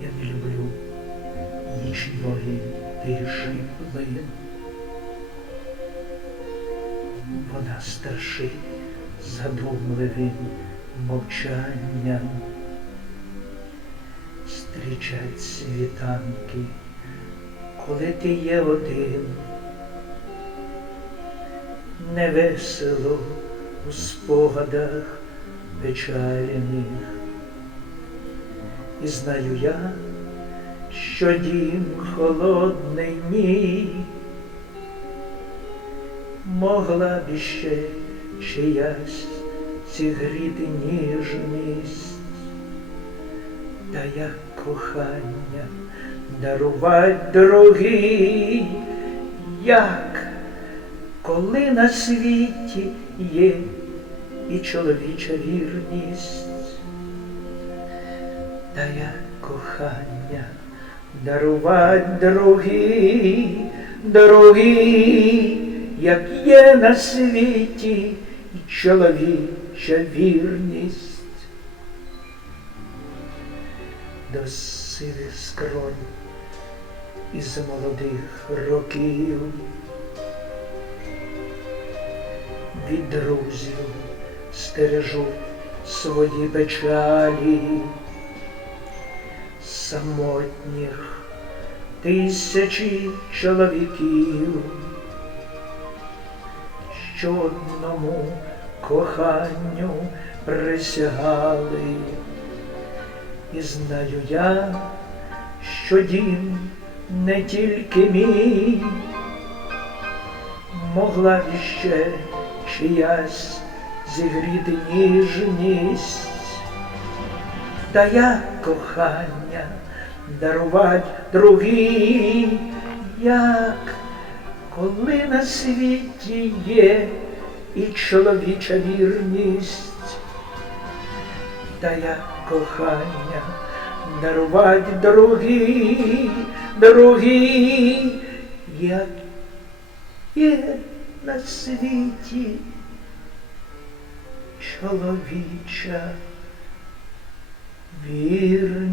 Я не люблю нічної тиші плин. Вона старшить задумливим мовчанням. Стрічать світанки, коли ти є один. Невесело у спогадах печальних. І знаю я, що дім холодний мій могла б іще чиясь зігріти ніжність, та як кохання дарувать дорогий, як коли на світі є і чоловіча вірність. Як кохання. Дарувать дорогий, дорогий, як є на світі і чоловіча вірність. До сивих скронь із молодих років. Від друзів стережу свої печалі самотніх тисячі чоловіків, що одному коханню присягали, і знаю я, що дім не тільки мій, могла б іще чиясь зігріти ніжність. Та як кохання дарувать другій, як коли на світі є і чоловіча вірність, та як кохання дарувать другій, другій, як є на світі чоловіча вірність.